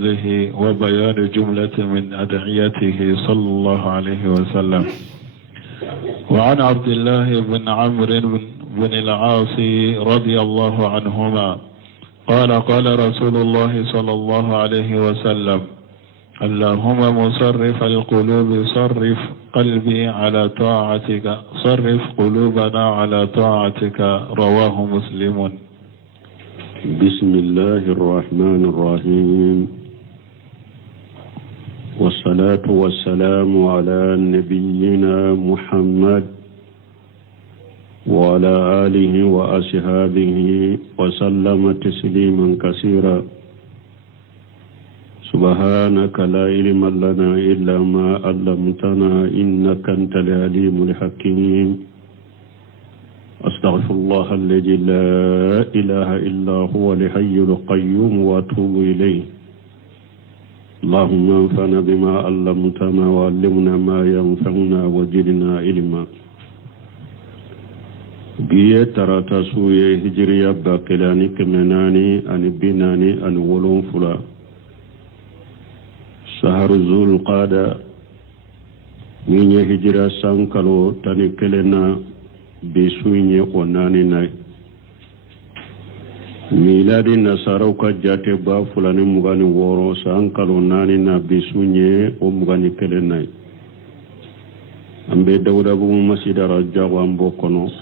له وبيان جملة من أدعيته صلى الله عليه وسلم. وعن عبد الله بن عمرو بن العاص رضي الله عنهما قال قال رسول الله صلى الله عليه وسلم: اللهم مصرف القلوب صرف قلبي على طاعتك، صرف قلوبنا على طاعتك. رواه مسلم. بسم الله الرحمن الرحيم، والصلاة والسلام على نبينا محمد وعلى آله وأصحابه وسلم تسليما كثيرا. سبحانك لا علم لنا إلا ما علمتنا إنك أنت العليم الحكيم. أستغفر الله الذي لا إله إلا هو الحي القيوم وأتوب إليه. اللهم انفعنا بما علمتنا وعلمنا ما ينفعنا وزدنا علما. بيه تراتا سويه هجريا باقلاني كمناني أن بناني أن ولون فلا سهر ذو القادة من هجرا سانكالو تاني كلنا بسويني قناني ناي miladi nasaraw ka jate ba fulani mugani woro sankalo nani na bisunye o mugani kelenai ambe dawda bu masjida rajaw ambo kono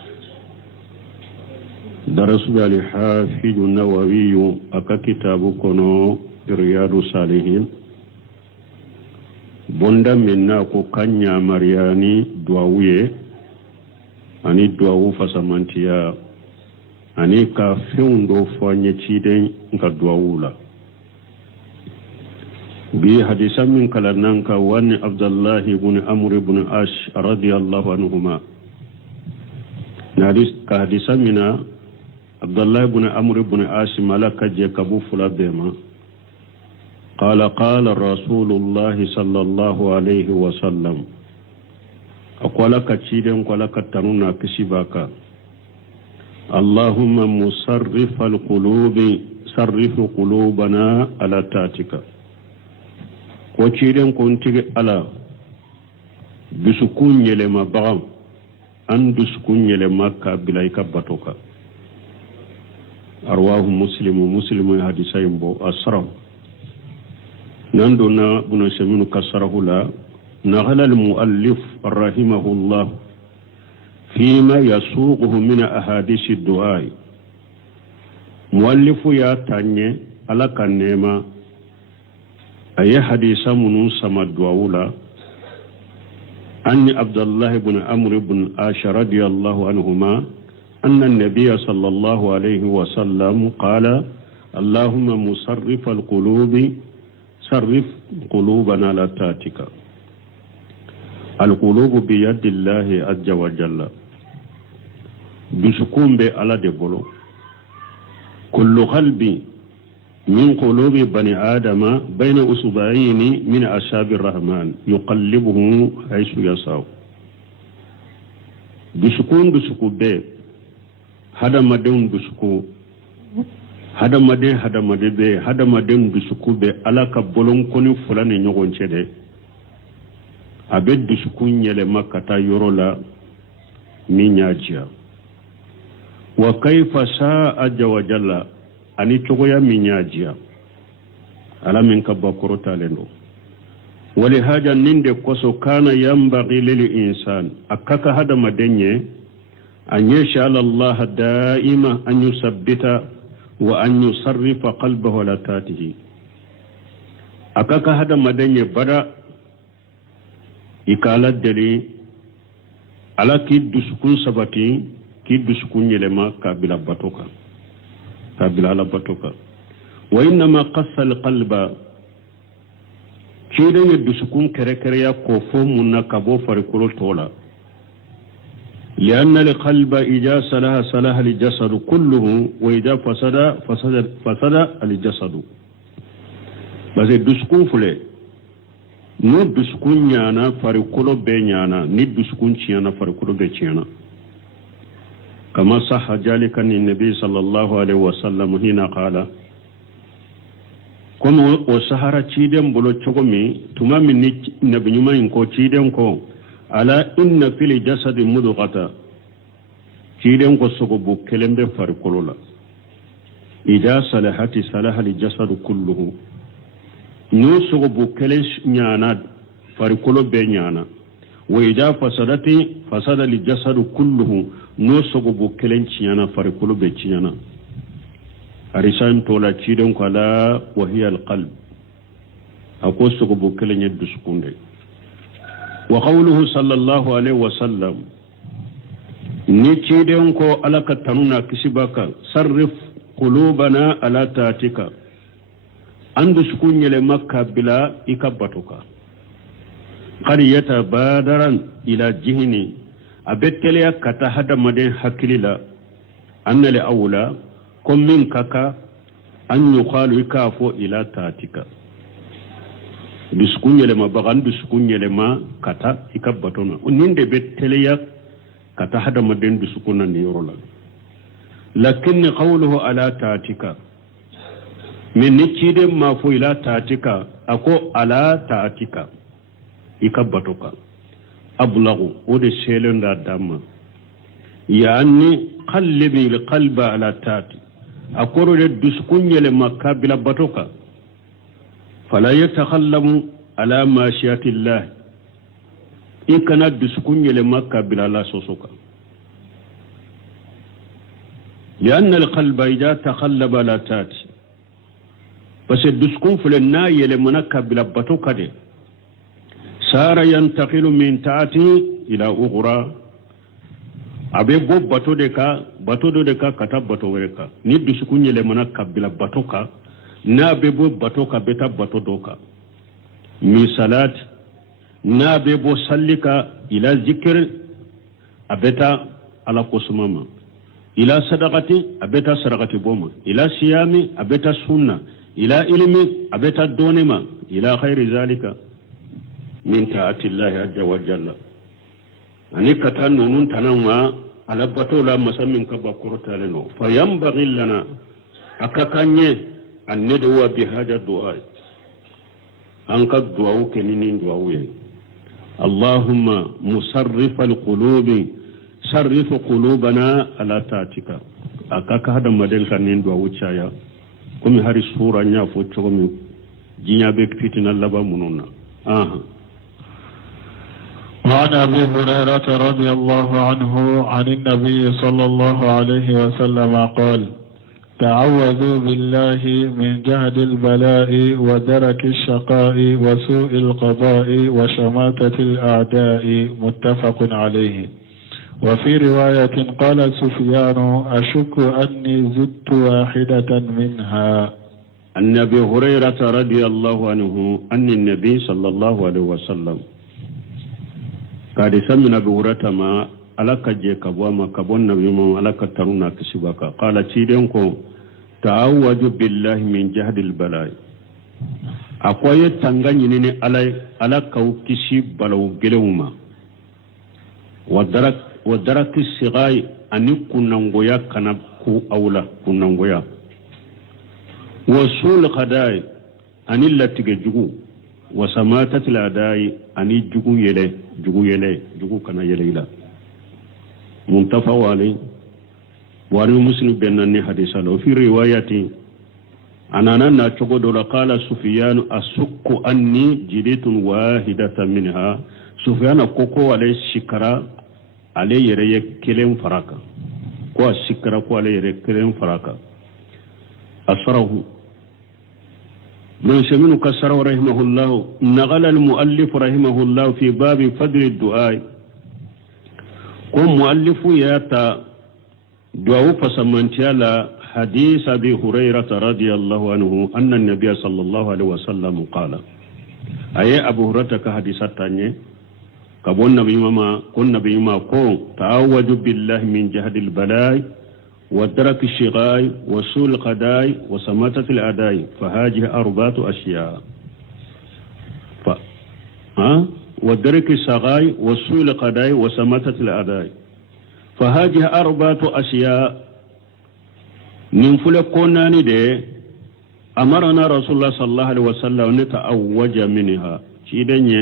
darasu al hafid an-nawawi aka kitabu kono riyadu salihin bonda minna ko kanya maryani duawuye ani duawu fasamantiya ani ka fewndo fanye ciden nka duawula bi hadisa min kala nanka wani Abdullah ibn Amr ibn Ash radiyallahu anhuma nadis ka hadisa mina Abdullah ibn Amr ibn Ash malaka je kabu fula bema qala qala Rasulullah sallallahu alayhi wa sallam akwala ka ciden kwala ka tanuna kishibaka اللهم مصرف القلوب صرف قلوبنا على طاعتك وچيرن كونتي على بسكون يلما بغم ان بسكون يلما كبلايك باتوكا رواه مسلم حديثين بو اسرا نندنا بن سمين كسره لا نغل المؤلف رحمه الله فيما يسوقه من أحاديث الدعاء. مؤلف يا تاني على كنما أي حديث من سما الدعاء أن عبد الله بن عمرو بن عاش رضي الله عنهما أن النبي صلى الله عليه وسلم قال: اللهم مصرف القلوب صرف قلوبنا على طاعتك. القلوب بيد الله عز وجل بسكون على دبلو كل قلب من قلوب بني آدم بين أصبعين من أصابع الرحمن يقلبه حيث يشاء. بسكون بي هذا مدين بسكو هذا مدين بسكو بي على كبولون كوني فلان نيغون شده abed dusukun yele makata yorola minyajia wa kaifa saa wa jalla ani chogoya minyajia ala min kabakoro talendo wali haja ninde koso kana yambaghi lil insan akaka hada madenye an yasha Allah daima an yusabbita wa an yusarrifa qalbahu ala taatihi akaka hada madenye bada ikala deli ala ki dusukun sabati ki dusukun yelema kabila ala batoka wa inma qassa alqalba kire dusukun kere ya ko fo munna kabo farikolo tola لأن القلب إذا صلح الجسد كله وإذا فسد الجسد بس دسكون فله no duskun nyana farikolo be nyana ni duskun chiyana farikolo be chiyana kama sahha jalika ni nabi sallallahu alaihi wasallam hina qala kono o sahara ciden bolo cogomi tuma min ni nabi nyuma ko ciden ko ala inna fil jasadi mudghata ciden ko sogo bu kelembe far kolola ida salahati salaha al jasadu kulluhu no sogo bu kele nyana far kolo be nyana wa ida fasadati fasada al jasadu kulluhu no sogo bu kele nyana far kolo be nyana arisan tola ciden ko ala wa hiya al qalb ako sogo bu kele nyeddu sukunde wa qawluhu sallallahu alaihi wasallam ni ciden ko alaka tanuna kisibaka sarrif qulubana ala taatika andu sukunyele makka bila ikabatuka qariyata badaran ila jihni abettele kata hada maden hakilila annali awla kom min kaka an yuqalu ikafo ila taatika biskunyele ma bagan biskunyele ma kata ikabatona ninde bettele kata hada maden bisukuna ni yorola lakin qawluhu ala taatika min nicide ma fo ila taatika ako ala taatika ikabatoka ablagu ode selenda damma yani qalbi alqalba ala taati akoro de biskunyele makabila batoka fala yatakhallamu ala mashiyati Allah ikana biskunyele makabila la sosoka لأن القلب إذا تقلب لا تاتي بس الدسكون فلنا يلمنك بلبتوك دي صار ينتقل من تاتي إلى أخرى أبي بو باتو ديكا كتاب باتو وريكا ني دسكون يلمنك بلبتوك نا بي بو باتوك بتا باتو دوكا من صلاة نا بي بو سلك إلى ذكر أبتا على قسماما إلى صدقتي أبتا صدقتي بوما إلى صيامي أبتا سنة إلى علمي أبتا دونما إلى خير ذلك من طاعة الله عز وجل أني كتان نون تنوى على بطولة مسمين كبكرة لنا فينبغي لنا أكاكاني أن ندعو بهذا الدعاء أنك الدعاء كنين دعاوين اللهم مصرف القلوب صرف قلوبنا على تاتك akaka hada maden kanin do wucaya kumi hari sura nya fo chomi jinya be fitina laba mununa وعن أبي هريرة رضي الله عنه عن النبي صلى الله عليه وسلم قال تعوذوا بالله من جهد البلاء ودرك الشقاء وسوء القضاء وشماتة الأعداء متفق عليه. وفي رواية قال سفيان أشك أني زدت واحدة منها. عن أبي هريرة رضي الله عنه أن النبي صلى الله عليه وسلم قال سمنا أبي هريرة ما ألك جيك وما كبون نبي ما ألك ترونا كسبك قال تيدنكو تعوذ بالله من جهد البلاء أقوى تنغنيني ألك كسب بلو جلوما ودرك الصغاي أن كننغويا كنبكو أولا كننغويا وصول قداي أن التي جغو وسماتة الأداي أن جغو كنا يليلا منتفى عليه وعن مسلم بأنني حديثا وفي رواية أنا ناتشغو قال سفيان أسك أني جديت واحدة منها سفيان كوكو عليه شكرا عليه يري كلم فراكا كو شكرا كو عليه يري كلم فراكا أسره من سمين كسر رحمه الله نقل المؤلف رحمه الله في باب فضل الدعاء كم مؤلف ياتا دعاء فسمنتي على حديث أبي هريرة رضي الله عنه أن النبي صلى الله عليه وسلم قال أي أبو هريرة كحديثة تانية كبون نبي ما قوم تعوذ بالله من جهد البلاء ودرك الشقاء وسوء القضاء وسماتة الأداء فهذه أربعة أشياء ودرك الشقاء وسوء القضاء وسماتة الأداء فهذه أربعة أشياء من فلقوناني دي أمرنا رسول الله صلى الله عليه وسلم نتأوج منها شيدني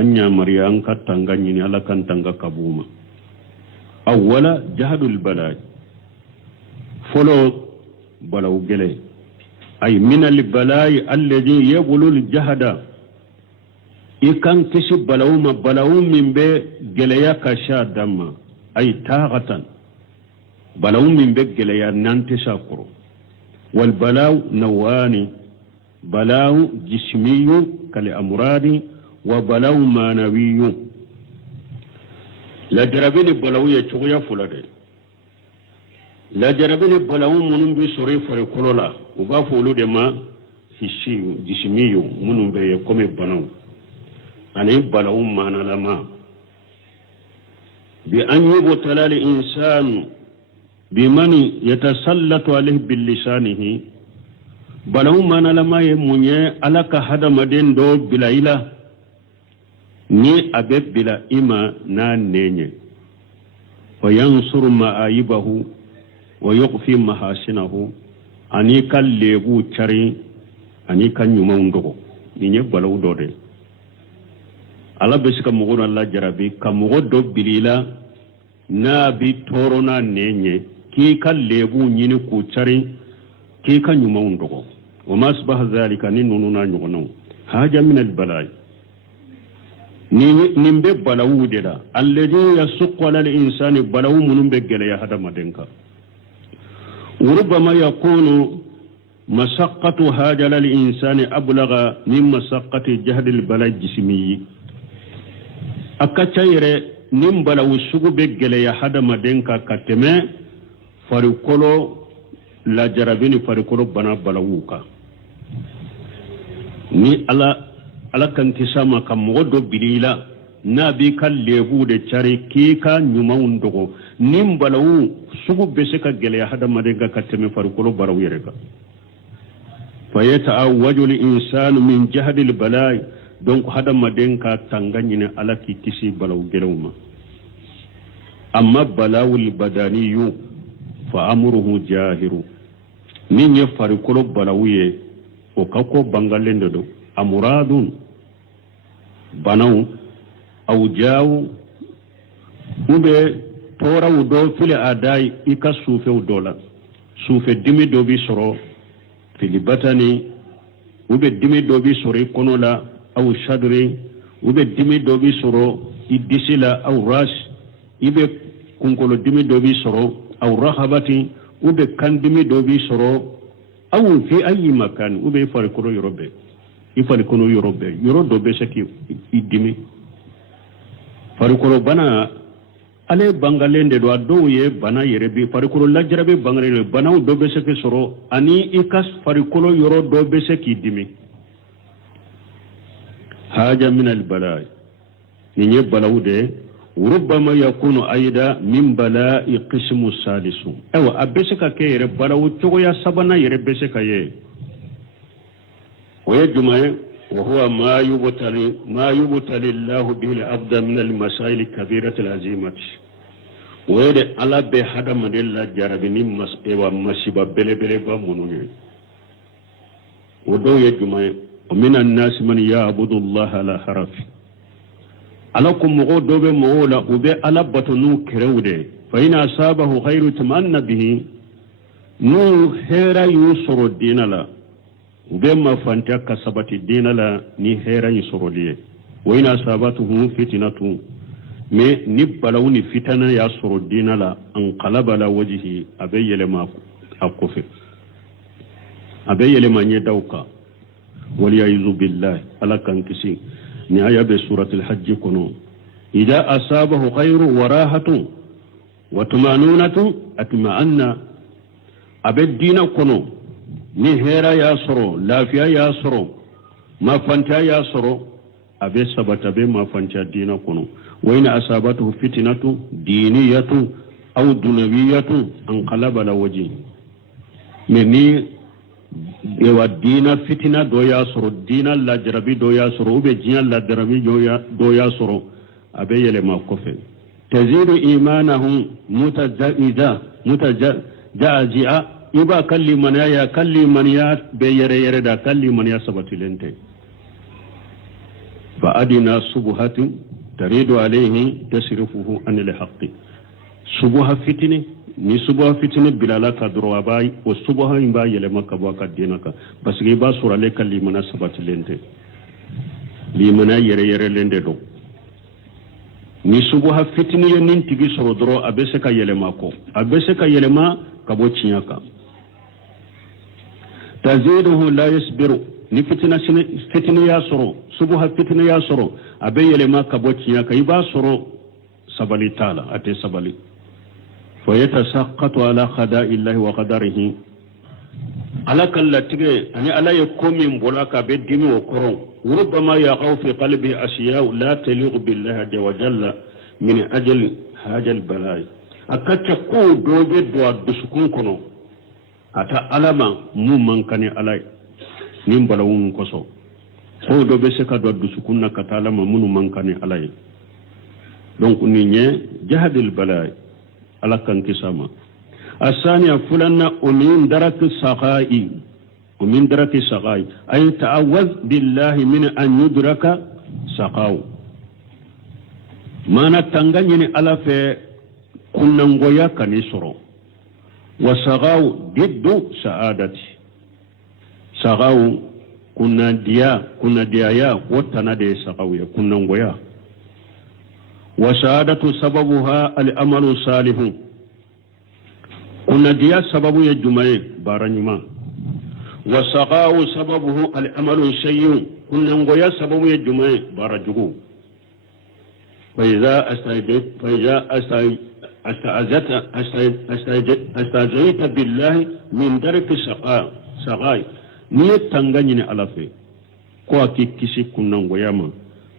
أنيا مريان كتنغني على كنتنغ كبوما أولا جهد البلاء فلو بلو جلي أي من البلاء الذي يبلو الجهد إكان كسب بلو من بي جليا كشا دم أي تاغة بلو من بي جليا نانتشاكرو والبلاء نواني بلاء جسمي كالأمراض وبلاء معنوي لا جربني بلاء يتشغي فلده لا جربني بلاء منن بسوري فريقولا وغافولو دما هشي جسمي منن بيكم بناو أني بلاء معنى لما بأن يبتلى الإنسان بمن يتسلط عليه باللسانه بلو من لما يمني ألك هذا مدين دو بلا إله ني أبب بلا إما نان نيني وينصر مآيبه ويقفي محاسنه أني كان ليبو تشري أني كان يمون دو ني بلو دو دي ala besika mogo Allah jarabi ka mogo do bilila na bi torona nenye ki ka lebu nyini ku cari ki ka nyuma undogo wa masbah zalika ni nununa nyugono haja min al balai ni nimbe balawu de la alladhi yasuqu ala al insani balawu munum be gele ya hada madenka وربما يكون مسقط هاجل الإنسان أبلغ من مسقط جهد البلاء الجسمي akachayre nimbala usugu begele ya hada madenka kateme farikolo la jarabini farikolo bana balawuka ni ala kantisama kamodo bilila nabi kallebu de chari kika nyuma undogo nimbala usugu beseka gele ya hada madenka kateme farikolo barawireka fayata'awwaju al-insanu min jahdi al-bala'i donc hada madenka tanganyine ala ki kisi balaw gelewma amma balawul badaniyu fa amruhu jahiru min ye farikolo balawuye o kako bangalende do amuradun banaw aw jaw ube toraw do fili adai ika sufe dola sufe dimi do bi soro fili batani ube dimi do bi soro kono la أو شادري وبي دمي دوبي سرو إدسلا أو راس إبي كنكولو دمي دوبي سرو أو رهبتي وبي كان دمي دوبي سرو أو في أي مكان وبي فاركورو يروبي يفاركورو يروبي يرو دوبي سكي إدمي فاركورو بنا ale bangalende do adoye bana yerebi farikolo lajrabe bangalende bana dobe seki soro ani ikas farikolo yoro dobe seki dimi حاجة من البلاء نيجي بلاو ده وربما يكون أيضا من بلاء قسم الثالث أو أبسك كي بلاو تقويا سبنا يربسك يه ويجمع وهو ما يبتلي الله به العبد من المسائل الكبيرة العظيمة ويد على بهذا مدل جربني مسيبا بلي بلي باموني ودو يجمع ومن الناس من يعبد الله على حرف علىكم مغو دوبه مولا وبه على بطنو كرودة فإن أصابه خير تمن به نو خير يسر الدين لا وبه ما فانتك كسبت الدين لا ني خير يسر ليه وإن أصابته فتنة مي نبلوني فتنة يسر الدين لا انقلب على وجهه أبي لما أقفه أبي لما يدوك وليعوذ بالله على كنكسي نهاية بسورة الحج كنو إذا أصابه خير وراحة وطمأنينة أطمأن أبد دين كنو نهيرا ياسرو لافيا ياسرو ما فانتا ياسرو أبد سبت أبد ما فانتا دين كنو وإن أصابته فتنة دينية أو دنيوية انقلب على وجهه مني ewa dina fitina do ya soro dina la jarabi do ya soro ube jinya la jarabi do ya soro abe yele ma kofe tazidu imanahum mutajazi'a iba kalli maniya be yere da kalli maniya sabatilente fa adina subhatin taridu alayhi tasrifuhu an al-haqq subha fitni ni subha fitni bilala ka durwa bai o subha in ba yele makka ba ka dinaka basige ba surale kalli mana sabatilente li mana yere lende do ni subha fitni nin tigi soro doro abese ka yele mako abese ka yele ma ka bo cinyaka taziduhu la yasbiru ni fitni ya soro subha fitni ya soro abe yele ma ka bo cinyaka iba soro sabali tala ate sabali fa yatasaqqatu ala khada'i llahi wa qadarihi ala kallatige ani ala yakomin bolaka be dimi o koron وربما يقع في قلبه أشياء لا تليق بالله عز وجل من أجل هذا البلاء أكتكو دوجة دوا دسكون كنو أتا ألما ممن كان علي نمبلون كسو هو دو بسكا دوا دسكون كتالما من كان علي دونك نيني جهد البلاء على كان كساما الثانية فلنا أمين درك السخائي ومن درك السقاي أي تعوذ بالله من أن يدرك سقاو ما نتنغني على في كنا نغويا كنسرو وسقاو ضد سعادتي سقاو كنا ديايا وتنا دي سقاويا كنا نغويا وسعادة سببها الأمل الصالح كنا ديا سبب يجمعي بارنما وسقاو سببه الأمل السيء كنا نغويا سبب يجمع بارجو فإذا استعجيت بالله من درك سقاي نية تنغني على في كواكي كسي كنا نغويا ما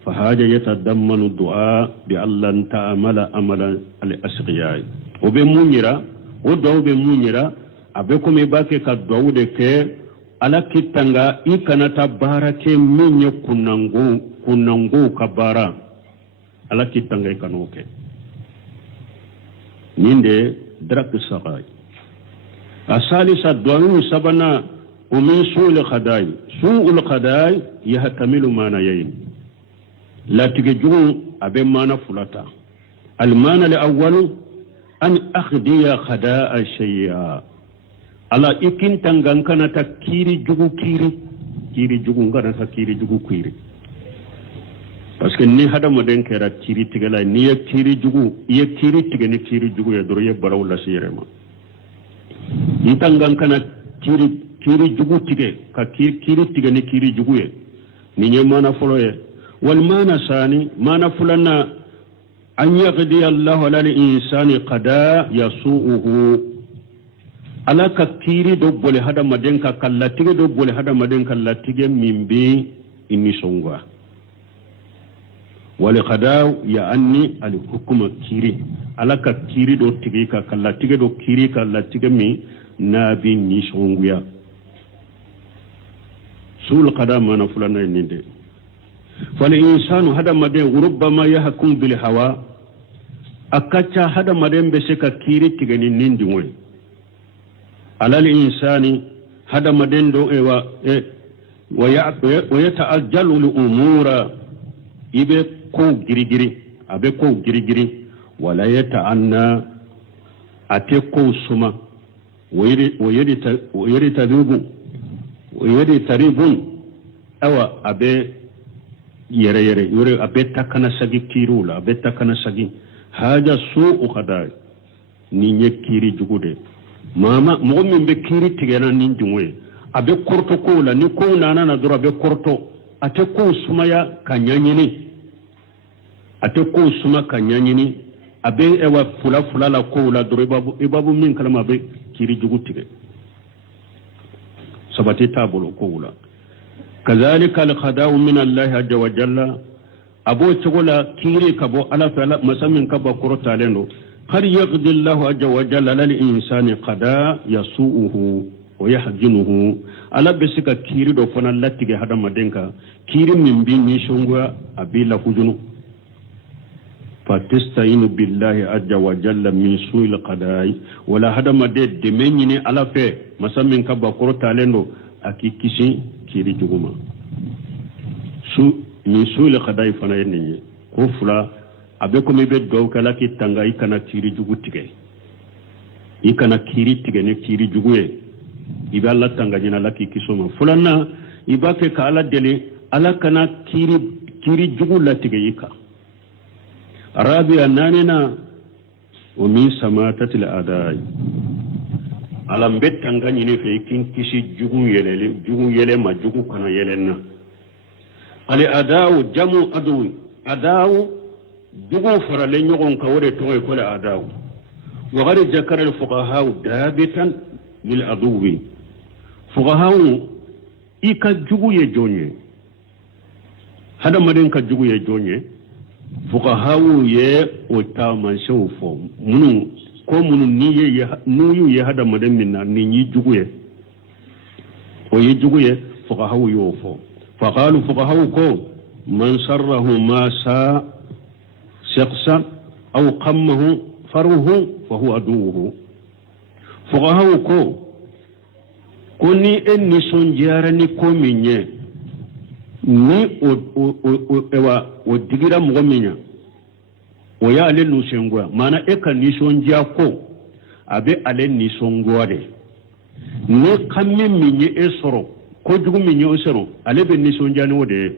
فهذا يتضمن الدعاء بألا تعمل عملا الأسقياء وبمونيرا ودعو بمونيرا أبكم يباكي كدعو دكي ala kitanga ikanata bara ke minye kunangu kabara ala kitanga ikanoke ninde drak sagai asalisa duanu sabana ومن سوء القضاء يحتمل معنيين لا تجون أبي معنى فلتا المعنى الأول أن أخذي خداء شيئا ala ikin tangan kana ta kiri jugu ngana ta kiri jugu kiri parce que ni hada moden kera kiri tigala ni ya kiri jugu tigani kiri jugu ya doro ya baraw la sirema ni tangan kana kiri jugu tige ka kiri tigani kiri jugu ye ni nye mana folo ye wal mana sani mana fulana an yaqdi Allah ala al-insani qada yasu'uhu ala ka kiri do bole hada maden ka kallatige do bole hada maden kallatige mimbe imisongwa wal qada ya anni al hukuma kiri ala ka kiri do tige ka kallatige do kiri kallatige mi nabi ni songwa sul qada mana fulana ninde fal insanu hada maden rubbama yahkum bil hawa akacha hada maden be se ka kiri tige ni nindi moy على الإنسان هذا مدندو ويتأجل الأمور يبقو جري ولا يتعنى أتقو سما ويرتربون أو أبي يري أبي تكنا سجي كيرولا أبي تكنا سجي هذا سوء خداي نيني كيري جغودي mama mo min be kiri tigena nin jumwe abe korto ko la ni ko nana na dura be korto ate ko sumaya kanyanyini ate ko suma kanyanyini abe ewa fula la ko la dura ibabu min kalama be kiri jugu tige sabati tabulu ko la kazalika al khada'u min Allah azza wa jalla abo chogola kiri kabo ala fala masamin kaba korta lendo قد يقضي الله عز وجل للإنسان قضاء يسوءه ويحزنه على بسك كيري دو فنا لاتيغي هذا مدنكا كيري من بي نيشونغوا ابي لا فوجونو fatasta'inu billahi azza wa jalla min su'il qada'i wala hadama de menyini ala fe masamin ka bakoro talendo akikisi kiri juguma min su'il qada'i fana yenni ko fula abe ko be do kala ki tanga ikana kiri jugu tige ikana kiri tige ne kiri juguye ibe Allah tanga nyina laki kisoma fulana ibake ka ala dele ala kana kiri jugu la tige yika Arabia nanina wa min samatatil adai alam betanga nyine fe kin kisi jugu yele ma jugu kana yelenna ali adau jamu adau jugu farale nyogon ka wore to ko la adau wa gari jakara al fuqaha dabitan lil aduwi fuqaha ika jugu ye jonye hada maden ka jugu ye jonye fuqahawu ye o ta man shawfo munu ko munu ni ye nuyu ye hada madan minna ni yi juguye o ye juguye fuqahawu yo fo faqalu fuqahawu ko man sarrahu ma sa shakhsan aw qammahu faruhu fa huwa aduhu fuqahawu ko ni en ni son jara ni ko minye ni o digira mɔgɔ min ɲa o y'ale nisɔngoya maana e ka nisɔndiya ko a bɛ ale nisɔngoya de ni kanmi min ye e sɔrɔ kojugu min ye o sɔrɔ ale bɛ nisɔndiya n'o de ye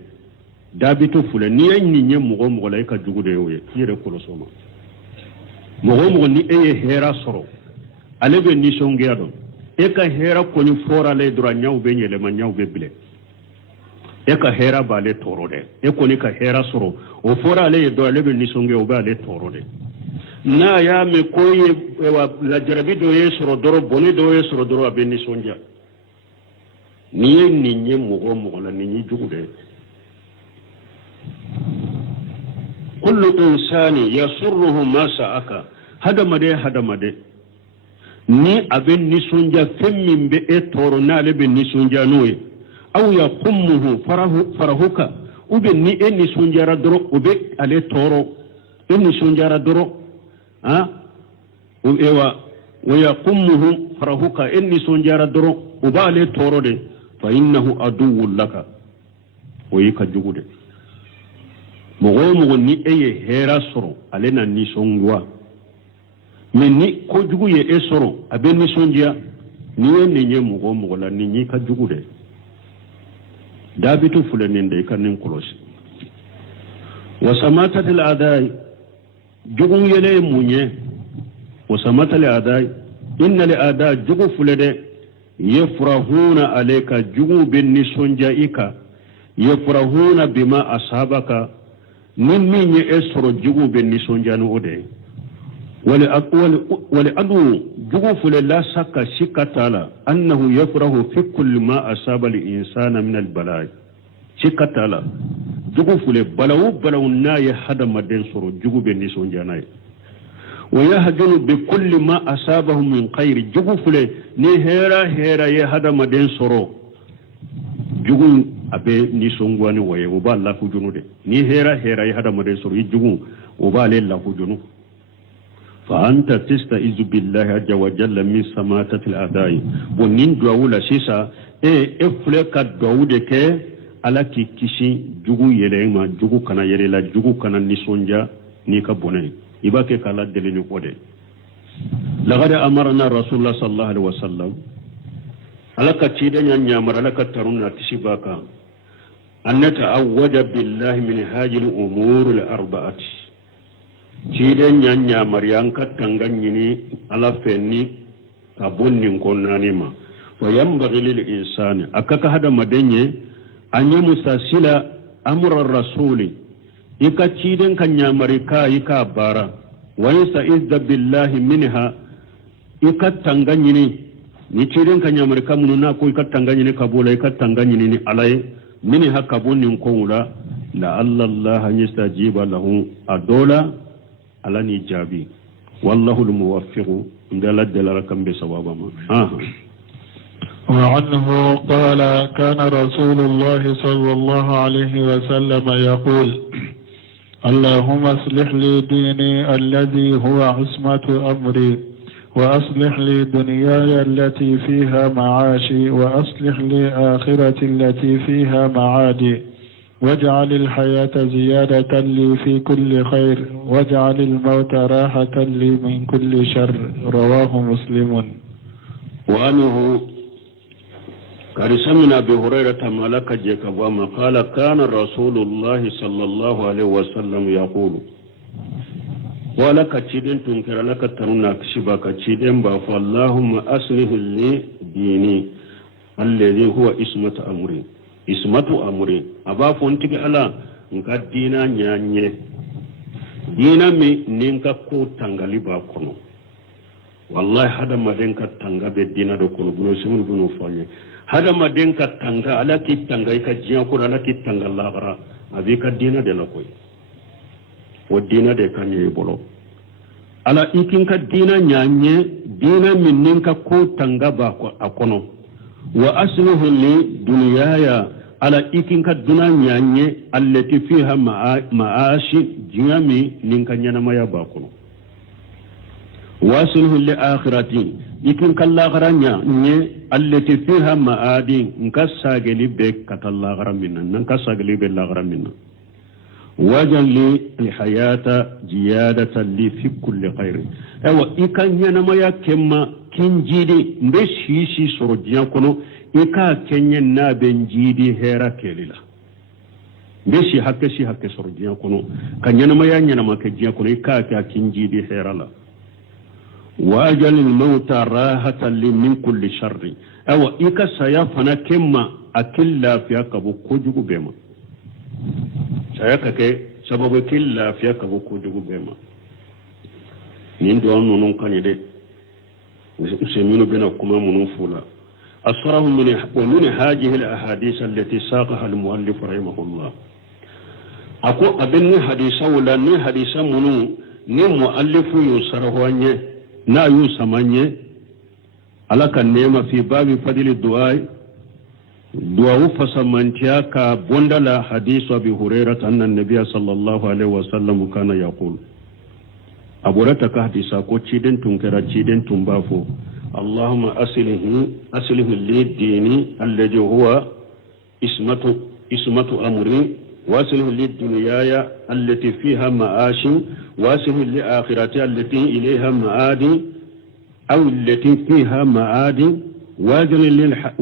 daabi to filɛ n'i ye nin ye mɔgɔ o mɔgɔ la e ka jugu de y'o ye i yɛrɛ kɔlɔsɔ ma mɔgɔ o mɔgɔ ni e ye hɛrɛ sɔrɔ ale bɛ nisɔngoya dɔn e ka hɛrɛ kɔni fɔra ale dɔrɔn ɲaw bɛ yɛlɛma ɲaw bɛ bilɛ e ka hera ba le toro de e ko ni ka hera soro o fora ale do ale be nisonge o ba le toro de na ya me ko ye la jarabi do ye soro doro boni do ye soro doro be nisonja ni nye mo la ni jugu de kullu insani yasurruhu ma sa'aka hada made ni aben nisonja femmin be e toro na le be nisonja noye aw yaqummuhu farahuka ube ni eni sunjara doro ube ale toro eni sunjara doro ewa wa yaqummuhu farahuka eni sunjara doro uba ale toro de fa innahu aduwwun laka o yika jugude mogo ni eye hera soro ale na ni songwa men ni ko jugu ye e soro abe ni sonjia ni eni nye mogo la ni ni ka jugude dabitu fulanin da ikanin kolosi wasamatatil adai jugun yele munye wasamatal adai inna li ada jugu fulade yafrahuna alayka jugu bin nisonja ika yafrahuna bima asabaka min ye esro jugu bin nisonja no ode wali adu jugu fule la saka shikatala annahu yafrahu fi kulli ma asaba li insana min al bala'i shikatala jugu fule balawu na ya hada maden soro jugu be nisonja nay wa yahjunu bi kulli ma asabahu min khair jugu fule ni hera ya hada maden soro jugu abe nisongwani waye o ba Allah ku junude ni hera ya hada maden soro jugu o ba le la ku junu فأنت تستعيذ بالله عز وجل من سماتة الأعداء ونين دعوة سيسا إفلك الدعوة كي على كيشي جوغو يليما جوغو كنا يليلا جوغو كنا نسونجا نيكا بوني إباكي كالا دليني قودي لغد أمرنا رسول الله صلى الله عليه وسلم على كتيدا نيامر على كترون تشباكا أن نتعوذ بالله من هذه الأمور الأربعة ciden nyanya marianka tanganyini ala fenni abunnin konnanima wa yambaghi lil insani akaka hada madenye anya musasila amra rasuli ika ciden kanya marika ika bara wa yasta'idda billahi minha ika tanganyini ni ciden kanya marika mununa ko ika tanganyini kabula ika tanganyini ni alai minha kabunnin konula la allah yastajiba lahu adola alani jabi wallahu almuwaffiq ndala dala kam be sawabama وعنه قال كان رسول الله صلى الله عليه وسلم يقول اللهم اصلح لي ديني الذي هو عصمة أمري، وأصلح لي دنياي التي فيها معاشي، وأصلح لي آخرتي التي فيها معادي، واجعل الحياة زيادة لي في كل خير، واجعل الموت راحة لي من كل شر. رواه مسلم. وأنه قال سمعنا أبي هريرة ملك جيكبوما قال كان رسول الله صلى الله عليه وسلم يقول ولك تشيدن تنكر لك ترونا كشبك تشيدن بافو اللهم أصلح لي ديني الذي هو اسمة أمري اسمة أمري أبافو انتك على نكا دينا نيانيه دينا مي ننكا كو تنغالي باكونو والله هذا ما دينك تنغا بدينا دو كونو بنو سمون بنو فاني هذا ما دينك تنغا على كي تنغا يكا جيانكور على كي تنغا لاغرا أبيكا دينا دي لكوي ودينا دي كان يبولو على إكينك دينا نيانيه دينا من ننكا كو تنغا باكو أكونو وأصله لي دنيايا على إكينك دنا نيانيه التي فيها معاشي جيامي ننكا نيانا يا باكونو واسله لآخرتي يكن كاللاغرا ني التي فيها معادي نكساغلي بك كتاللاغرا منا نكساغلي باللاغرا منا وجل لي الحياة زيادة لي في كل خير ايوا إكان ينما يا كما كنجيدي مبشيشي سرجيان كنو إكا كنين نابن جيدي هيرا كيليلا مبشي حكي سرجيان كنو كان ينما يا ينما كجيان كنو إكا كنجيدي هيرا لا واجل الموت راحة لي من كل شر او إيكا سيافنا كما أكلا فيك بكوجو بما سيكا سبب كلا فيك بكوجو بما نندو أنو ننقني دي نسمينو بنا كما منفولا أصره ومن هذه الأحاديث التي ساقها المؤلف رحمه الله أكو أبني حديثة ولا ني حديثة منو ني مؤلف يسره عنه na yu samanye alaka nema fi babi fadili du'a fasamantiya ka bondala hadisu abi hurairah anna nabiyya sallallahu alaihi wasallam kana yaqul aburata ka hadisa ko ciden tunkara ciden tumbafo allahumma aslih li dini alladhi huwa ismatu amri واصله للدنياي التي فيها معاش واصله لآخرتي التي إليها معاد أو التي فيها معاد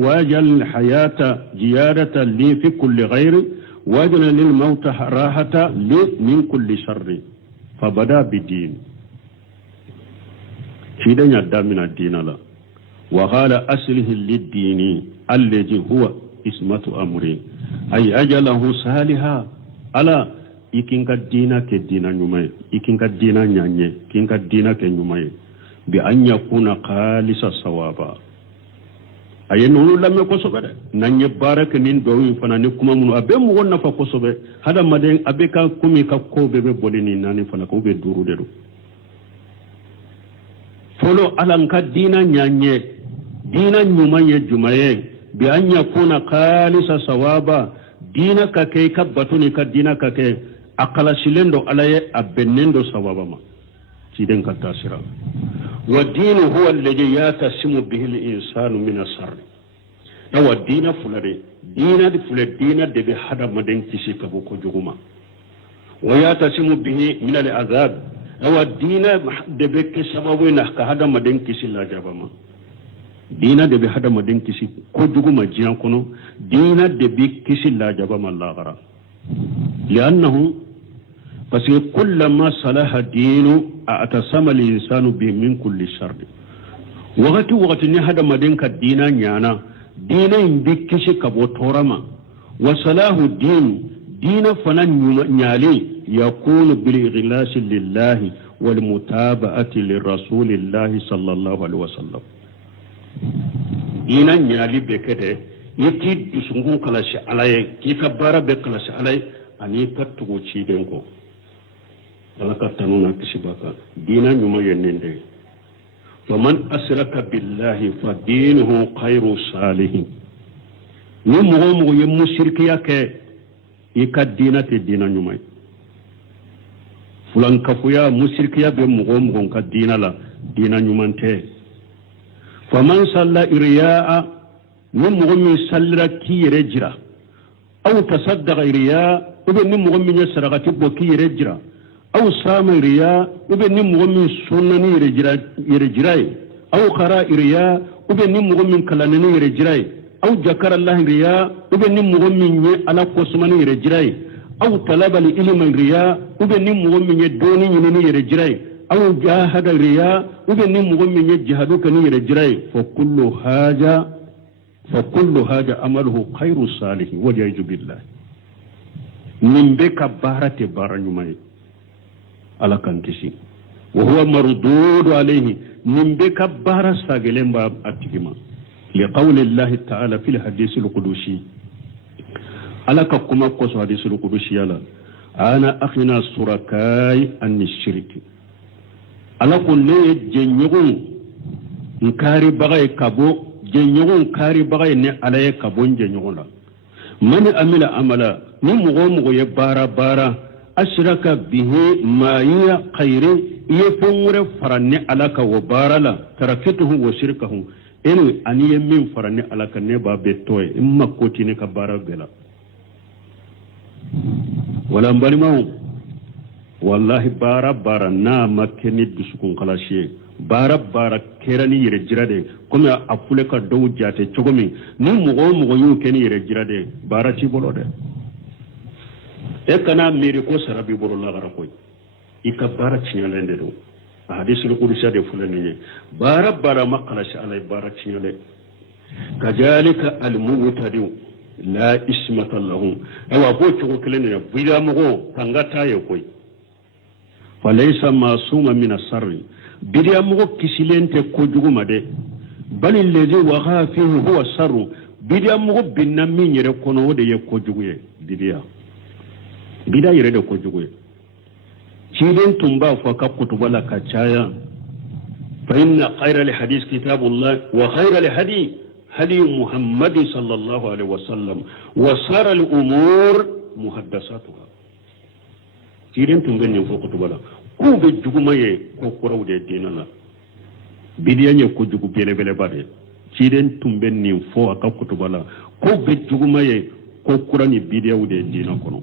واجل الحياة زيادة لي في كل غير واجل للموت راحة لي من كل شر فبدا بالدين شيدا يدى من الدين لا وقال أصله للدين الذي هو اسمة أمري أي أجله صالحا على إكينك دينا كدينا نيومي إكينك دينا نيانيه إكينك دينا كنيومي بأن يكون خالصا صوابا أي نقول لم يكن صبر نانيه بارك نين دوي فناني كما منو أبي مغنى فكصبر هذا مدين أبي كومي كوبي ببوليني ناني فنكوبي دورو ديرو فلو على نك دينا نيانيه دينا نيومي جمعيه بأن يكون خالصا صوابا دينك كي كبتوني كدينك كي أقل سلندو علي أبنندو صوابا ما سيدن كتاسرا والدين هو الذي يتسم به الإنسان من الشر أو الدين فلري دين دي بحدا مدين كسي كبوكو جغما ويتسم به من العذاب أو الدين دي بكي سببنا كهدا مدين كسي لا جابما دينا دبي هذا مدين كيسي كوجو ما جيان كونو دينا دبي كيسي لا جابا ما الله غرا لأنه بس كلما صلح دينه أتسم الإنسان به من كل شر وقت ني هذا مدين كدينا نيانا دينا يمبي كيسي كبو تورما وصلاح الدين دينا فنان نيالي يكون بالإغلاس لله والمتابعة لرسول الله صلى الله عليه وسلم ina nyali bekede yiti dusungun kala shi alaye ki ka bara be kala shi alaye ani ka tugo ci den ko dala ka tanuna kishi baka dina nyuma yennende faman asraka billahi fa dinuhu khairu salihin ni mo yemu shirki yake ika dina te dina nyuma fulan kafuya musirkiya be mogo mogon ka dina la dina nyumante faman salla iriyaa ni mogo min sallira ki yere jira aw tasaddaqa iriyaa ube ni mogo min ye sarakati bo ki yere jira aw sama iriyaa ube ni mogo min sunnani yere jira aw qara iriyaa ube ni mogo min kalanani yere jira aw jakara allah iriyaa ube ni mogo min ye ala kosumani yere jira aw talaba li ilman riya ube ni mogo min ye doni nyini yere jira aw jahada riya ube ni mogo min ye jihadu kan yere jira fa kullu haja amaluhu khairu salih wa jaizu billah min be ka barate baranyumay ala kan kisi wa huwa mardud alayhi min be ka bara sagelemba atigima li qawli allah ta'ala fil hadith al-qudusi alaka kuma koso hadisul qudusi yala ana akhina surakai an shirk ala kunne jenyogun nkari bagay kabo jenyogun kari bagay ne alaye kabo jenyogun la man amila amala ni mugo ye bara ashraka bihi ma ya khairi yefungure faranne alaka wa barala tarakatuhu wa shirkahu enu aniye min faranne alaka ne ba betoy imma koti ne ka bara bela wala mbalimaw wallahi bara na makeni dusukun kalashe bara kerani yere jirade comme afule ka dow jate chogomi ni mugo yu keni yere jirade bara ci bolo de e kana miri ko sarabi bolo la gara koy ika bara cinyalende do hadisul qudsi de fulani bara makalashe alay bara cinyale kajalika al-mubtadi la ismata lahum awa bo ko kelene ya bida mo tangata ye koy falaysa masuma min as-sarri bida mo kisilente ko juguma de bali lezi wa khafihi huwa sarru bida mo binna min yere kono de ye ko juguye bida yere de ko juguye ciden tumba fa ka kutubala ka chaya fa inna khayra al-hadith kitabullah wa khayra al-hadi هدي محمد صلى الله عليه وسلم وصار الأمور محدثاتها تيرين تنبني فوق تبلا كو بجوماي كو كراو دي ديننا بديان يكو جوجو بيلي بادي تيرين تنبني فوق تبلا كو بجوماي كو كراني بدياو دي دينا كونو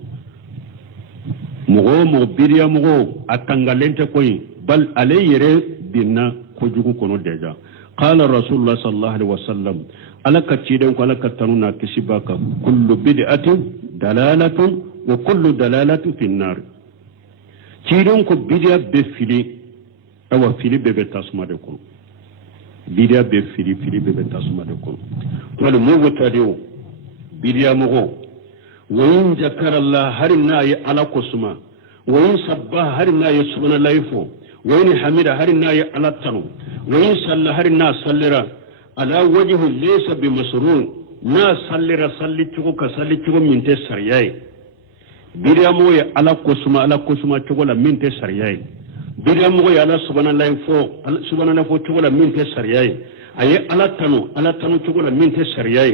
مغو بديا مغو اتانغالنت كوي بل علي يري دينا كو جوجو كونو ديجا قال رسول الله صلى الله عليه وسلم ألك تشيدن ولك تنونا كشباك كل بدعة دلالة وكل دلالة في النار تشيدن كو بدعة بفلي أو فلي ببتاسما دكون بدعة بفلي ببتاسما دكون والموغو تاديو بدعة مغو وإن ذكر الله هرنا على قسما وإن صباه هرنا يسبنا لايفو وإن حمد هرنا على التنو وإن صلى هرنا صلرا على وجه ليس بمسرور ما صلرا صلي من تسرياي بيرامو على قسما تقول من تسرياي بيرامو على سبحان الله فو تقول من تسرياي أي على تنو تقول من تسرياي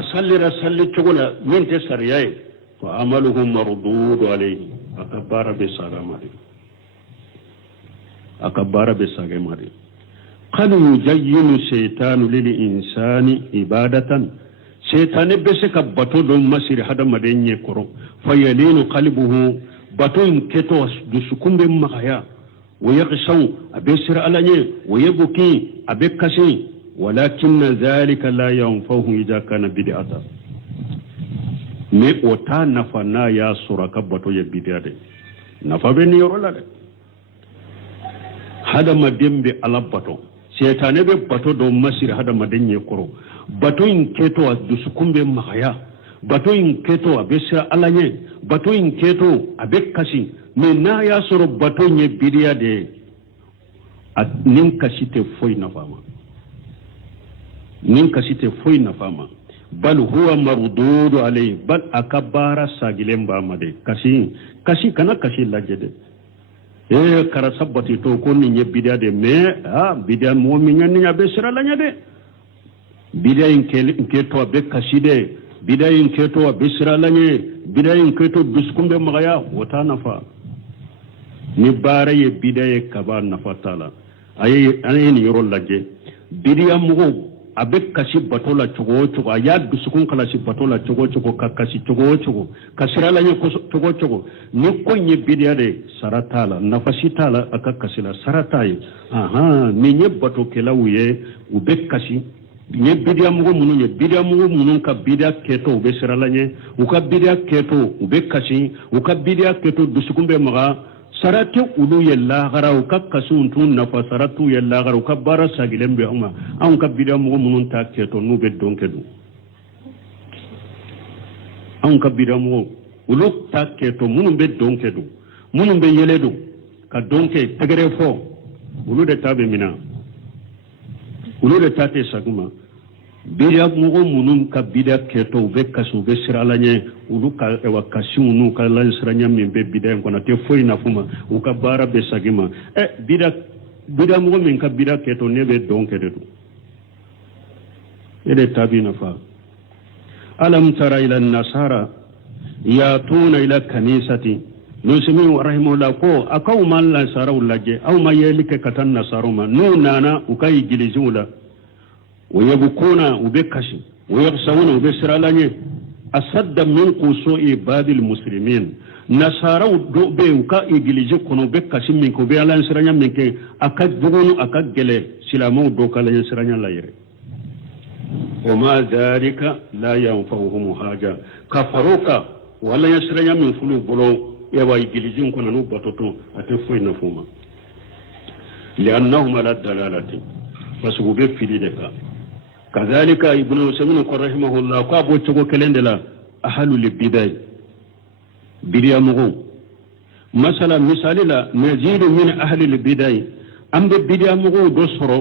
أصلرا تقول من تسرياي فعمله مردود عليه أكبر بساغماري قد يجين الشيطان للإنسان عبادة شيطان بسك بطو دون مسير هذا مدين يكرو فيلين قلبه بطو كتو دسكم بمخيا ويغشو أبسر على ويبكي أبكسي ولكن ذلك لا ينفعه إذا كان بدعة مي أوتا نفنا يا سورك بطو يبدعة نفا بني يرولا هذا مدين على بطو setane be bato do masir hada madenye koro bato in keto a dusukumbe mahaya bato in keto a besira alanye bato in keto a bekasi me na ya soro bato nye bidiya de nin kasite foi na fama bal huwa mardudu alayhi bal akabara sagilemba made kasi kana kasi lajede kara sabbati to ko ni bidia de me bidia mo mi nyanni ya be sira lanya de bidia in ke to be kaside bidia in ke to be sira lanya bidia in ke to duskumbe magaya wata nafa ni baara ye bidaye kaba nafa t'a la an ye nin yɔrɔ lajɛ bidiya mɔgɔw a bɛ kasi bato la cogo o cogo a y'a dusukun kalasi bato la cogo o cogo ka kasi cogo o cogo ka sira la ɲɛ cogo o cogo ni ko in ye bidiya de sara t'a la nafa si t'a la a ka kasi la sara t'a ye nin ye batokɛlaw ye u bɛ kasi n ye bidiya mɔgɔ minnu ye bidiya mɔgɔ minnu ka bidiya kɛtɔ u bɛ sira la ɲɛ u ka bidiya kɛtɔ u bɛ kasi u ka bidiya kɛtɔ dusukun bɛ maga sara tɛ olu ye lahara u ka kasiw t'u nafa sara t'u ye lahara u ka baara sagilen bɛ anw ka bidiya mɔgɔ minnu ta kɛtɔ n'u bɛ dɔn kɛ don anw ka bidiya mɔgɔw olu ta kɛtɔ minnu bɛ dɔn kɛ don minnu bɛ yɛlɛ don ka dɔn kɛ tɛgɛrɛ fɔ olu de ta bɛ minɛ olu de ta tɛ saguma bidiya mɔgɔ minnu ka bidiya kɛtɔ u bɛ kasi u bɛ sira la ɲɛ olu ka kasiw n'u ka lansiranya min bɛ bidiya in kɔnɔ a tɛ foyi nafu ma u ka baara bɛ sagi ma bidiya mɔgɔ min ka bidiya kɛtɔ ne bɛ dɔn kɛ de don e de ta b'i nafa alam tara ila nasara yatuna ila kanisati nusimin rahimahullah ko akaw ma nasaraw lajɛ aw ma yeli kɛ ka taa nasaraw ma n'u nana u ka igiliziw la ويبكون وبكشي ويغسون وبسرالاني أصد من قصوء باب المسلمين نصارى دوبي وكا إجليجي كونو بكشي منك وبيالا نسرانيا منك أكاد بغونو أكاد جلي سلامو دوكا لا ينسرانيا لا يري وما ذلك لا ينفعهم حاجة كفروكا ولا ينسرانيا من فلو بلو يوا إجليجي كونو نوباتوتو أتفوي نفوما لأنهم على الدلالة فسوبي في ديكا كذلك ابن سمين رحمه الله قابو تشكو كلندلا أهل البداية بداية مغو مثلا مثال لا نزيد من أهل البداية أم بداية مغو دسرو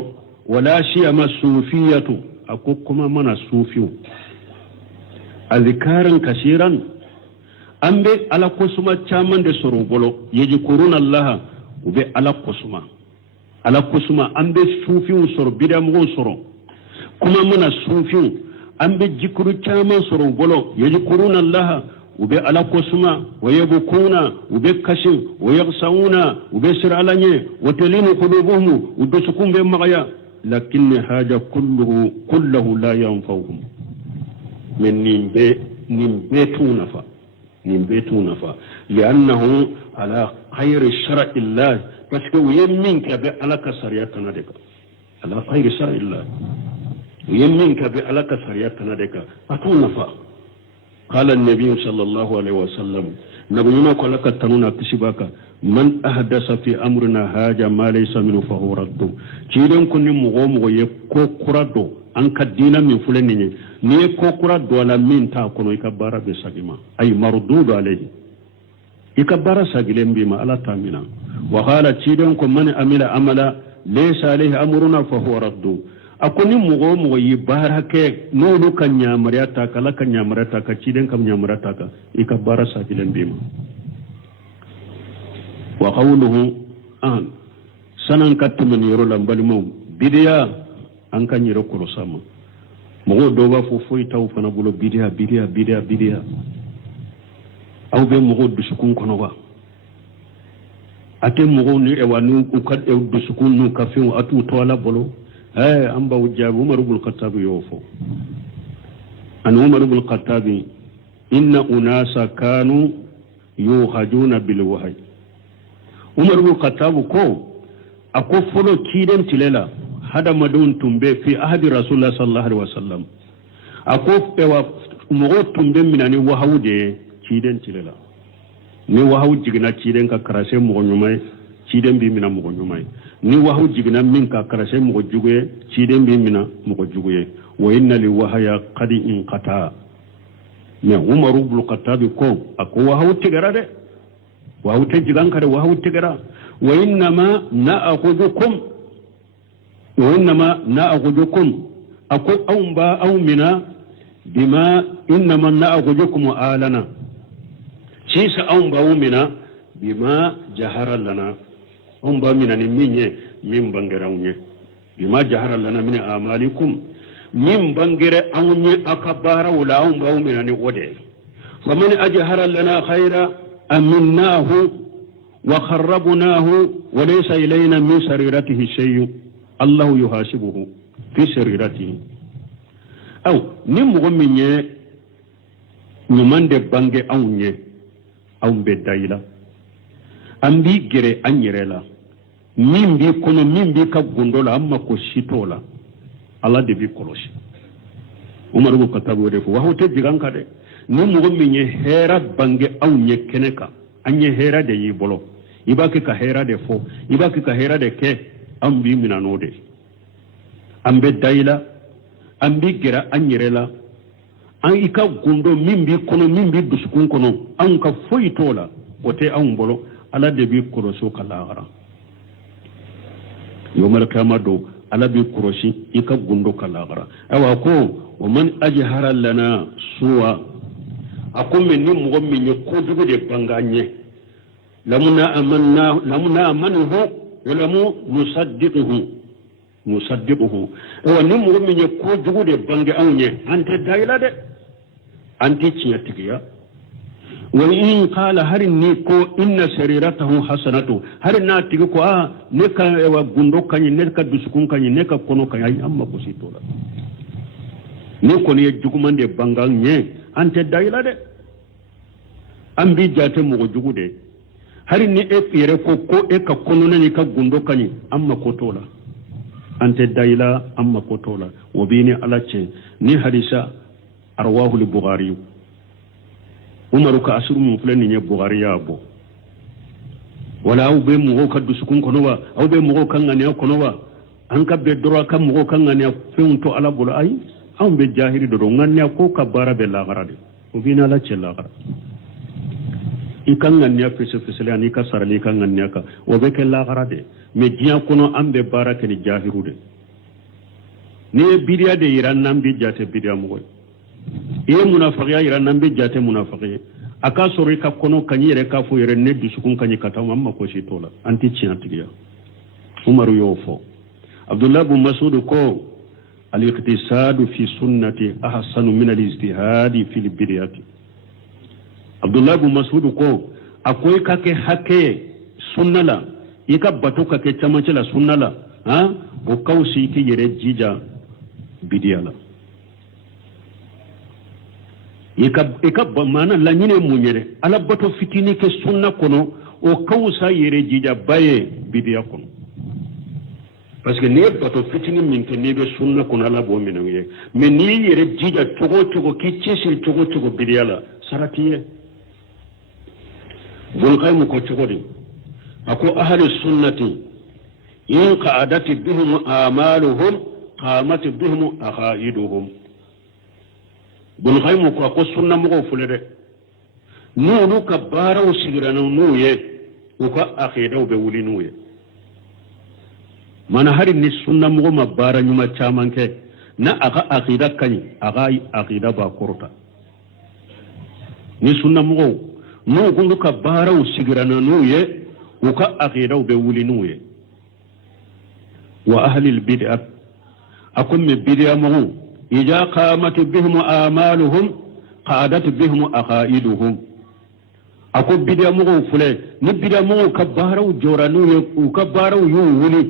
ولا شيء ما الصوفية أكوكما من الصوفيو أذكارا كثيرا أم على قسمة تامن دسرو بلو يذكرون الله وبي على قسمة على قسمة أم صوفيو سرو بداية مغو سرو kuma muna sufin an bi jikuru kyaman suru bolo yajkuruna Allah ube ala kosuma wa yabkuna ube kashin wa yaghsauna ube siralanye wa talinu qulubuhum udusukun be magaya lakin haja kulluhu la yanfa'uhum min nimbe tunafa li'annahu ala khayri shar'i Allah parce yemminka be ala kasariyatana deka ala khayri shar'i Allah يمينك بألك سرياتنا ديكا أتونفا قال النبي صلى الله عليه وسلم نبينا قالك تنونا كسباكا من أحدث في أمرنا هذا ما ليس منه فهو رد كيرن كن مغوم ويكو قردو أنك دينا من فلنيني نيكو قردو على من تاكونو يكبارا بساقما أي مردود عليه يكبارا ساقلين بما ألا تامنا وقال كيرن كن من أمل أملا ليس عليه أمرنا فهو رد akoni mugo yi bara ke nolu kan nyamarata kala kan nyamarata ka ciden kam nyamarata ka ikabara sakilen bima wa qawluhu an sanan katman yoro lambali mo bidiya an kan yoro ko sama mugo do ba fo foi taw fana bulo bidiya aw be mugo dusukun kono wa ate mugo ni e wanu ku kad e dusukun nu ka fi atu tola bolo أنبا وجاب عمر بن الخطاب يوفو أن عمر بن الخطاب إن أناسا كانوا يوخجون بالوحي عمر بن الخطاب كو أكو فلو كيدن تللا هذا مدون تنبي في أحد رسول الله صلى الله عليه وسلم أكو مغو تنبي من أني وحاو دي كيدن تللا ni wahaw jigna ciden ka karase mo nyumay ciden bi mina mo nyumay ni wahaw jigna min ka karase mo juguye ciden bi mina mo juguye wa inna li wahaya qad inqata ne Umar ibn Khattab ko ako wahaw tigara de wahaw te jigan kare wahaw tigara wa inna ma na'khudhukum ako awba aw mina bima inna man na'khudhukum alana sisa awba mina bima jahara lana awba mina ni minye min bangara unye bima jahara lana min amalikum min bangere awnye akabara wala awba mina ni wode faman ajhara lana khaira aminnahu وخربناه وليس إلينا من سريرته شيء الله يحاسبه في سريرته أو نمغ من نمان دي بانجي أو ني أو بدايلا أم بي جري أنيرلا من بي كونو من بي كبغندولا أما كوشيتولا الله دي بي كولوشي عمر بن الخطاب ودفو وهو تجيغان كده نمغ من هيرا بانجي أو ني كنكا أني هيرا دي يبولو ibaki ka hera de fo ibaki ka hera de ke ambi minanode ambe daila ambi gira anyirela an ika gundo mimbi kono mimbi duskun kono an ka foyi tola wote an bolo ala de bi koroso kala gara yomal kamado ala bi korosi ika gundo kala gara awa ko wa man ajhara lana suwa akumme ni mo min ko dugo de banganye لمنا أمنه ولم نصدقه ونمر من يكون جود بانج أوني أنت دايلا ده أنت تياتيا وإن قال هل نيكو إن سريرته حسنته هل ناتيكو نكا وغندو كاني نكا دسكون كاني نكا كونو كاني أما كوسيتولا نيكو نيجوكمان دي بانغاني أنت دايلا ده أمبي جاتي مغو جوده hari ni e fere ko e ka kono nani ka gundo kani amma ko tola ante daila amma ko tola wo bini alace ni hadisa arwahu li bukhari umaru ka asuru mun fulani ne bukhari ya bo wala au be mu ka dusukun kono wa au be mu kan ngani kono wa an ka be doro kan mu kan ngani fento ala bulu ai an be jahiri do ngani ko ka bara be la garade wo bini alace la garade ikan nganya fese ani ka sarali kan nganya ka o be ke la garade me diya kono ambe baraka ni jahirude ne bidiya de iran nan bi jate bidiya mo e munafiqiya iran nan bi jate munafiqi aka sori ka kono kanyere ka fu yere ne dusukun kanyi kata amma ko shi tola anti cina tigiya umaru yofo abdullah bin mas'ud ko al-iqtisad fi sunnati ahsanu min al-ijtihad fi al-bid'ati abdullah bin mas'ud ko akwai kake hake sunnala ika batu kake chamace la sunnala ha o kausi ki yere jija bidiyala ika mana la nyine munyere ala batu fitini ke sunna kono o kausa yere jija baye bidiya kono parce que ne batu fitini min ke ne be sunna kono ala bo minange mais ni yere jija togo ki chesi togo bidiyala saratiye bulqaymu ko cogodi ako ahli sunnati in qa'adat bihum amaluhum qamat bihum aqaiduhum bulqaymu ko sunna mo fulede nunu ka baraw sigirana nuye ko aqidaw be wuli nuye mana hari ni sunna mo ma bara nyuma chamanke na aga aqida kani aga aqida ba korta ni sunna mo no gundu ka baraw sigirana nuye uka aqidaw be wuli nuye wa ahli albid'ah akum bid'ah mu idha qamat bihim amaluhum qadat bihim aqaiduhum akum bid'ah mu fule ni bid'ah mu ka baraw jora nuye uka baraw yu wuli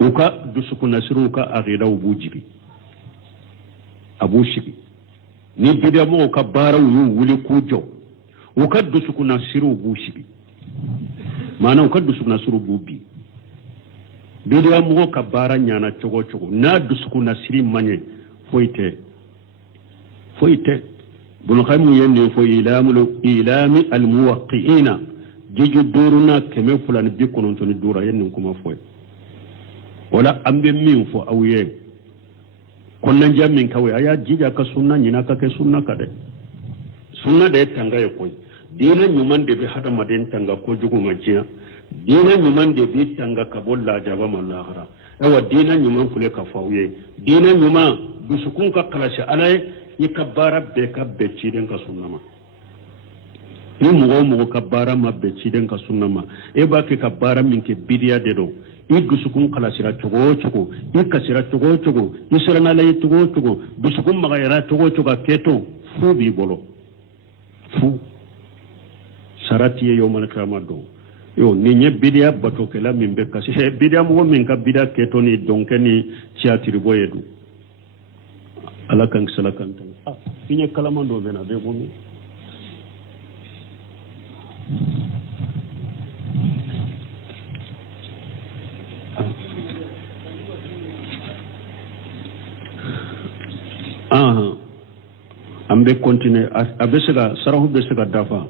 uka dusuku nasiru ka aqidaw bujibi abu shibi ni bid'a mo ka baraw yu wuli kujo o kaddu sukuna siru bushibi mana o kaddu sukuna siru bubi bid'a mo ka bara nyana chogo na du sukuna siri manye foite bul khaymu yende fo ilami al muwaqqi'ina jiju duruna keme fulan bi konon to ni dura yenne kuma foy wala ambe min fo awye konnan jamin kawai aya jija ka sunna nyina ka ke sunna ka de sunna de tanga ye koy dina nyuman de be hada maden tanga ko jugo majiya dina nyuman de bi tanga ka bolla jaba mallahara ewa dina nyuman fule ka fawye dina nyuma busukun ka kalashi alay ni kabara be ka be ciden ka sunna ma ni mugo ka bara ma be ciden ka sunna ma e ba ke ka bara min ke bidiya de do igusukun kalasira chogo ikasira chogo isirana lay chogo busukun magayara chogo keto fu bi bolo fu sarati ye yawmal qiyamah do yo ni nye bidia bato kala min be kasi bidia mo min ka bidia keto ni donke ni ciatiri boyedu ala kan salakan tan finye kalamando bena be mo mi ambe continue abesega sarahu besega dafa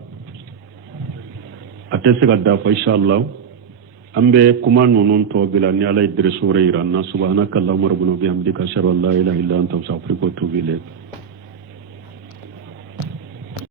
atesega dafa inshallah ambe kuma nunun to bila ni ala idrisure iranna subhanakallahumma rabbuna bihamdika ashhadu an la ilaha illa anta astaghfiruka wa atubu ilayk